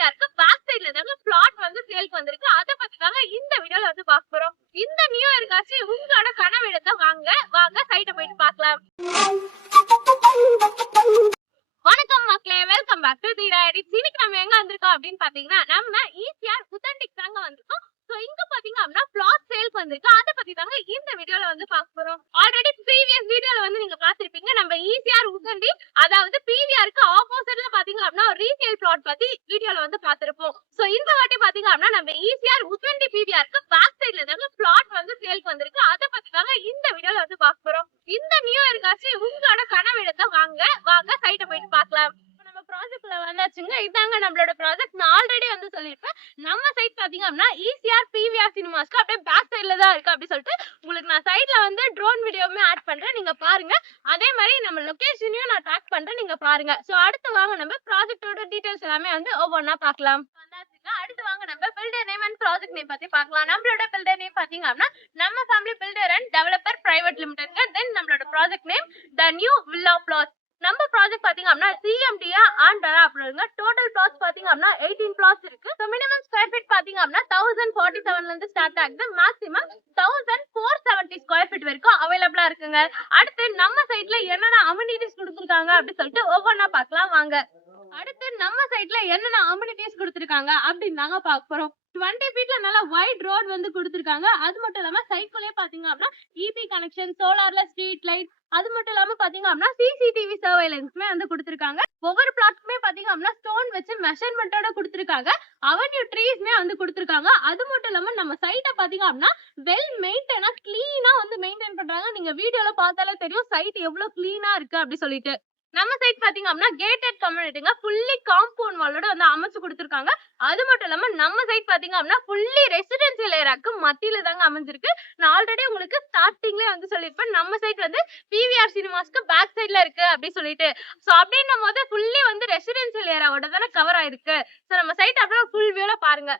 பிவிஆருக்கு back சைடுல தாங்க plot வந்து சேல்க்கு வந்திருக்கு. அத பத்தி தாங்க இந்த வீடியோல வந்து பார்க்க போறோம். இந்த நியூ இயர்காச்சு உங்களோட கனவு இடத்தை வாங்க சைட்டை போயிட்டு பார்க்கலாம். வணக்கம் மக்களே, welcome back to the right. இன்னைக்கு நம்ம எங்க வந்திருக்கோம் அப்படின்னு பாத்தீங்கன்னா நம்ம ஈசிஆர் புத்தண்டிக்கு தாங்க வந்திருக்கோம். சோ இங்க பாத்தீங்க அப்படின்னா பிளாட் சேல்க்கு வந்திருக்கு. அத பத்தி தாங்க இந்த வீடியோல வந்து பார்க்க போறோம். ஆல்ரெடி ப்ரீவியஸ் வீடியோல வந்து நீங்க பாத்திருப்பீங்க. நம்ம ஈசிஆர் உத்தண்டி அதாவது பிவிஆருக்கு ஆப்போசிட்ல பாத்தீங்க அப்படின்னா ஒரு ரீசேல் பிளாட் பத்தி வீடியோல வந்து பாத்திருப்போம். சோ இந்த வாட்டி பாத்தீங்க அப்படின்னா நம்ம ஈசிஆர் உத்தண்டி பிவிஆருக்கு பேக் சைடுல தாங்க பிளாட் வந்து சேல்க்கு வந்திருக்கு. அத பத்தி தாங்க இந்த வீடியோல வந்து பார்க்க போறோம். இந்த நியூ இயர்காச்சு உங்களோட கனவு இடத்தை வாங்க சைட்டை போயிட்டு பார்க்கலாம். நம்ம ப்ராஜெக்ட்ல வந்தாச்சுங்க. இதாங்க நம்மளோட ப்ராஜெக்ட். நான் ஆல்ரெடி வந்து சொல்லிருப்பேன். நம்ம சைட் பாத்தீங்க அப்படின்னா ஈசிஆர் பிவிஆர் சினிமாஸ்க்கு அப்படியே பேக் சைடுல தான் இருக்கு அப்படி சொல்லிட்டு உங்களுக்கு நான் சைட்ல வந்து ட்ரோன் வீடியோவுமே ஆட் பண்றேன், நீங்க பாருங்க. அதே மாதிரி நம்ம லொகேஷனையும் நான் டாக் பண்றேன், நீங்க பாருங்க. சோ அடுத்து வாங்க நம்ம ப்ராஜெக்ட்டோட டீடைல்ஸ் எல்லாமே வந்து ஒவ்வொன்றா பார்க்கலாம். அடுத்து வாங்க நம்ம builder name and project name பத்தி பார்க்கலாம். நம்மளோட பில்டர் நேம் பாத்தீங்க அப்படின்னா நம்ம family builder and developer private லிமிடெட்ங்க. தென் நம்மளோட project name the new villa flats. நம்ம ப்ராஜெக்ட் பாத்தீங்க அப்படின்னா சிஎம்டியா ஆண்டரா அப்படிங்க. டோட்டல் பிளாட்ஸ் பாத்தீங்க அப்படின்னா 18 பிளாட்ஸ் இருக்கு. சோ மினிமம் ஸ்கொயர் ஃபீட் பாத்தீங்க அப்படின்னா 1047ல இருந்து ஸ்டார்ட் ஆகுது. மேக்ஸிமம் 1470 ஸ்கொயர் ஃபீட் வரைக்கும் அவைலபிளா இருக்குங்க. அடுத்து நம்ம சைட்ல என்னென்ன அமினிட்டிஸ் கொடுத்துருக்காங்க அப்படி சொல்லிட்டு ஒவ்வொன்றா பார்க்கலாம் வாங்க. அடுத்து நம்ம சைட்ல என்னென்ன அமினிட்டிஸ் கொடுத்துருக்காங்க அப்படின்னு தாங்க பார்க்க போறோம். 20 ஃபீட்ல நல்லா வைட் ரோட் வந்து கொடுத்துருக்காங்க. அது மட்டும் இல்லாம சைக்கிளே பாத்தீங்க அப்படின்னா இபி கனெக்ஷன், சோலார்ல ஸ்ட்ரீட் லைட், அது மட்டும் இல்லாம பாத்தீங்க அப்படின்னா சிசிடிவி சர்வேலன்ஸ்மே வந்து கொடுத்துருக்காங்க. ஒவ்வொரு பிளாட்க்குமே பாத்தீங்க அப்படின்னா ஸ்டோன் வச்சு மெஷர்மெண்டோட கொடுத்துருக்காங்க. அவென்யூ ட்ரீஸ்மே வந்து கொடுத்துருக்காங்க. அது மட்டும் இல்லாம நம்ம சைட்டை பாத்தீங்க அப்படின்னா வெல் மெயின்டைனா கிளீனா வந்து மெயின்டைன் பண்றாங்க. நீங்க வீடியோல பார்த்தாலே தெரியும் சைட் எவ்வளவு கிளீனா இருக்கு அப்படி சொல்லிட்டு. நம்ம சைட் பாத்தீங்க அப்படின்னா கேட்டட் கம்யூனிட்டிங்க, ஃபுல்லி காம்பவுண்ட் வாலோட வந்து அமைச்சு கொடுத்துருக்காங்க. அது மட்டும் இல்லாம நம்ம சைட் பாத்தீங்க அப்படின்னா ஃபுல்லி ரெசிடென்சியல் ஏரியாக்கு மத்தியில தாங்க அமைஞ்சிருக்கு. நான் ஆல்ரெடி உங்களுக்கு ஸ்டார்டிங்லேயே வந்து சொல்லியிருப்பேன் நம்ம சைட் வந்து பிவிஆர் சினிமாஸ்க்கு பேக் சைட்ல இருக்கு அப்படி சொல்லிட்டு. சோ அப்படின்னும் போது ஃபுல்லி வந்து ரெசிடென்சியல் ஏரியாவோட தானே கவர் ஆயிருக்கு. சோ நம்ம சைட் அப்படியே ஃபுல் வியூல பாருங்க.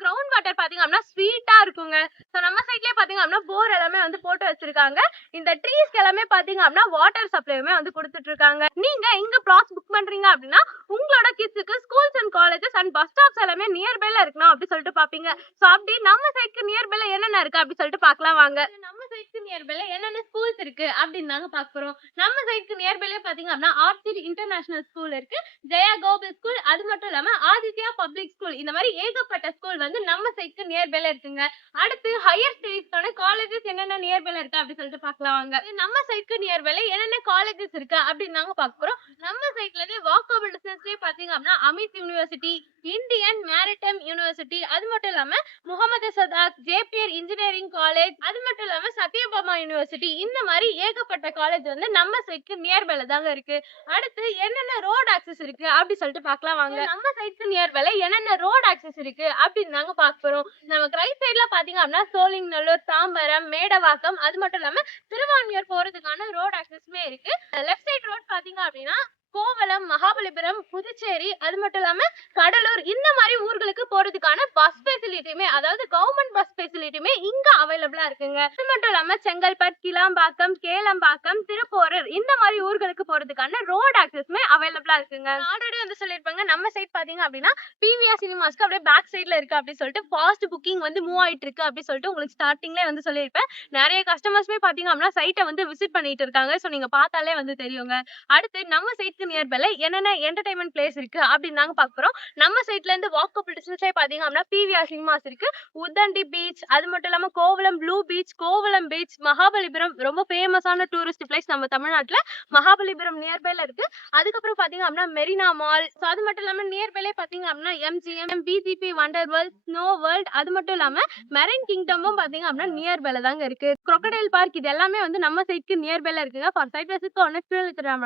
கிரவுண்ட் வாட்டர் பாத்தீங்க அப்படின்னா ஸ்வீட்டா இருக்குங்க. சோ நம்ம சைட்லயே பாத்தீங்க அப்படின்னா போர் எல்லாமே வந்து போட்டு வச்சிருக்காங்க. இந்த ட்ரீஸ்க்கு எல்லாமே பாத்தீங்க அப்படின்னா வாட்டர் சப்ளையுமே வந்து கொடுத்துட்டு இருக்காங்க. நீங்க இங்க பிளாட்ஸ் புக் பண்றீங்க அப்படின்னா உங்களோட கிட்ஸுக்கு schools and colleges and bus stops எல்லாமே நியர்பைல இருக்கணும் அப்படி சொல்லிட்டு பாப்பீங்க. சோ அப்படி நம்ம சைட்க்கு நியர்பைல என்னென்ன இருக்கு அப்படி சொல்லிட்டு பார்க்கலாம் வாங்க. நம்ம சைட்க்கு நியர்பைல என்னென்ன ஸ்கூல்ஸ் இருக்கு அப்படின்னு நாங்க பார்க்க போறோம். நம்ம சைட்க்கு நியர்பைல பாத்தீங்க அப்படின்னா ஆர்சிட் இன்டர்நேஷனல் ஸ்கூல் இருக்கு, ஜெயா கோகுல் ஸ்கூல், அது மட்டும் இல்லாம ஆதித்யா பப்ளிக் ஸ்கூல். இந்த மாதிரி ஏகப்பட்ட ஸ்கூல் வந்து நம்ம சைட்க்கு நியர்பைல இருக்குங்க. அடுத்து ஹையர் ஸ்டடீஸ்க்கான காலேஜஸ் என்னென்ன நியர்பைல இருக்கு அப்படி சொல்லிட்டு பார்க்கலாம் வாங்க. நம்ம சைட்க்கு நியர்பைல என்னென்ன காலேஜஸ் இருக்கு அப்படின்னு நாங்க பார்க்க போறோம். நம்ம சைட்ல இருந்து வாக்கபிள் டிஸ்டன்ஸ்லயே பாத்தீங்க அப்படின்னா Amit university, Indian maritime university, அது மட்டும் இல்லாம முகமது சதாக், ஜேபிஆர் இன்ஜினியரிங் காலேஜ், அது மட்டும் இல்லாம சத்யபாமா யூனிவர்சிட்டி, இந்த மாதிரி ஏகப்பட்ட காலேஜ் வந்து நம்ம சைட்க்கு நியர்பைல தாங்க இருக்கு. அடுத்து என்னென்ன ரோட் ஆக்சஸ் இருக்கு அப்படி சொல்லிட்டு பார்க்கலாம் வாங்க. நம்ம சைட்க்கு நியர்பைல என்னென்ன ரோட் ஆக்சஸ் இருக்கு அப்படின்னு நாங்க பார்க்க போறோம். நமக்கு ரைட் சைட்ல பாத்தீங்க அப்படின்னா சோழிங்கநல்லூர், தாம்பரம், மேடவாக்கம், அது மட்டும் இல்லாம திருவான்மியூர் போறதுக்கான ரோட் ஆக்சஸ்மே இருக்கு. லெஃப்ட் சைட் ரோட் பாத்தீங்க அப்படின்னா கோவளம், மகாபலிபுரம், புதுச்சேரி, அது மட்டும் இல்லாம கடலூர், இந்த மாதிரி ஊர்களுக்கு போறதுக்கான பஸ் ஃபெசிலிட்டியுமே அதாவது கவர்மெண்ட் பஸ் ஃபெசிலிட்டியுமே இங்க அவைலபிளா இருக்குங்க. அது மட்டும் இல்லாம செங்கல்பட்டு, கிளாம்பாக்கம், கேளம்பாக்கம், திருப்போரூர், இந்த மாதிரி ஊர்களுக்கு போறதுக்கான ரோட் ஆக்சஸ்மே அவைலபிளா இருக்குங்க. ஆல்ரெடி வந்து சொல்லிருப்பாங்க நம்ம சைட் பாத்தீங்க அப்படின்னா பிவிஆர் சினிமாஸ்க்கு அப்படியே பேக் சைட்ல இருக்கு அப்படி சொல்லிட்டு ஃபாஸ்ட் புக்கிங் வந்து மூவ் ஆயிட்டு இருக்கு அப்படி சொல்லிட்டு உங்களுக்கு ஸ்டார்டிங்ல வந்து சொல்லியிருப்பேன். நிறைய கஸ்டமர்ஸ்மே பாத்தீங்க அப்படின்னா சைட்டை வந்து விசிட் பண்ணிட்டு இருக்காங்க. சோ நீங்க பார்த்தாலே வந்து தெரியுங்க. அடுத்து நம்ம சைட் நியர்பைல என்னென்ன என்டர்டைன்மெண்ட் பிளேஸ் இருக்கு அப்படின்னு நாங்க பார்க்க போறோம். நம்ம சைட்ல இருந்து வாக்கபிள் டிஸ்டன்ஸ்ல பாத்தீங்க அப்படின்னா பிவிஆர் சினிமாஸ் இருக்கு, உத்தண்டி பீச், அது மட்டும் இல்லாம Kovalam blue beach, Kovalam beach, Mahabalipuram ரொம்ப ஃபேமஸான டூரிஸ்ட் பிளேஸ் நம்ம தமிழ்நாட்டுல மகாபலிபுரம் நியர்பைல இருக்கு. அதுக்கப்புறம் பாத்தீங்க அப்படின்னா மெரினா மால், அது மட்டும் இல்லாம நியர்பைல பாத்தீங்க அப்படின்னா MGM, VGP wonder world, snow world, அது மட்டும் இல்லாம மெரைன் கிங்டமும் பாத்தீங்க அப்படின்னா நியர்பைல தாங்க இருக்கு. crocodile பார்க், இது எல்லாமே வந்து நம்ம சைட்க்கு நியர்பைல இருக்குங்க. ஃபார் சைட் விசிட்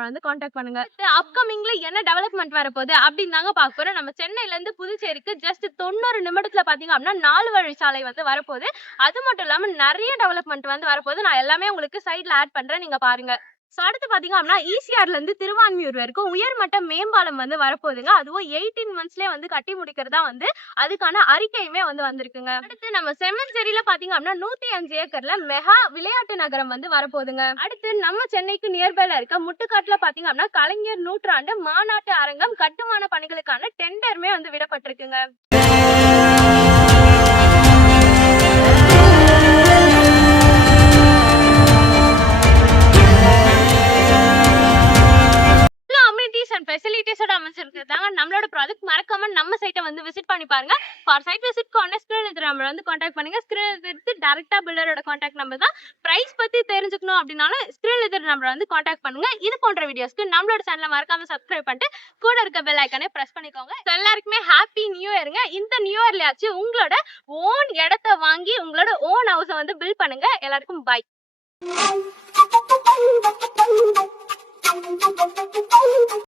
வந்து கான்டாக்ட் பண்ணுங்க. அப்கமிங்ல என்ன டெவலப்மெண்ட் வரப்போகுது அப்படின்னு நாங்க பார்க்க போறோம். நம்ம சென்னையில இருந்து புதுச்சேரிக்கு ஜஸ்ட் 90 நிமிடத்துல பாத்தீங்க அப்படின்னா 4 வழிச்சாலை வந்து வரப்போகுது. அது மட்டும் இல்லாம நிறைய டெவலப்மெண்ட் வந்து வரப்போகுது. நான் எல்லாமே உங்களுக்கு சைட்ல ஆட் பண்றேன், நீங்க பாருங்க. சோ அடுத்து பாத்தீங்க அப்படின்னா ஈசிஆர்ல இருந்து திருவான்மியூர் வரைக்கும் உயர்மட்ட மேம்பாலம் வந்து வரப்போகுதுங்க. அதுவும் 18 monthsலயே வந்து கட்டி முடிக்கிறதா வந்து அதுக்கான அறிக்கையுமே வந்து வந்திருக்குங்க. அடுத்து நம்ம செம்மஞ்சேரியில பாத்தீங்க அப்படின்னா 105 ஏக்கர்ல மெகா விளையாட்டு நகரம் வந்து வரப்போகுதுங்க. அடுத்து நம்ம சென்னைக்கு நியர்பைல இருக்க முட்டுக்காட்டுல பாத்தீங்க அப்படின்னா கலைஞர் நூற்றாண்டு மாநாட்டு அரங்கம் கட்டுமான பணிகளுக்கான டெண்டருமே வந்து விடப்பட்டிருக்குங்க. அம்யூனிட்டிஸ் அண்ட் ஃபெசிலிட்டிஸோட அமைச்சிருக்கிறதாங்க நம்மளோட ப்ராஜெக்ட். மறக்காம நம்ம சைட்டை வந்து விசிட் பண்ணி பாருங்க. For side visit screen number வந்து காண்டாக்ட் பண்ணுங்க. ஸ்கிரீன் எடுத்து டைரக்டா பில்டரோட காண்டாக்ட் நம்பர் தான். பிரைஸ் பத்தி தெரிஞ்சுக்கணும் அப்படின்னாலும் ஸ்கிரீன் நம்பர் வந்து காண்டாக்ட் பண்ணுங்க. இது போன்ற வீடியோஸ்க்கு நம்மளோட சேனலை மறக்காம சப்ஸ்கிரைப் பண்ணிட்டு கூட இருக்க பெல் ஐக்கானே பிரஸ் பண்ணிக்கோங்க. எல்லாருக்குமே ஹாப்பி நியூ இயருங்க. இந்த நியூ இயர்லயாச்சும் உங்களோட ஓன் இடத்த வாங்கி உங்களோட ஓன் ஹவுஸை வந்து பில்ட் பண்ணுங்க. எல்லாருக்கும் பை.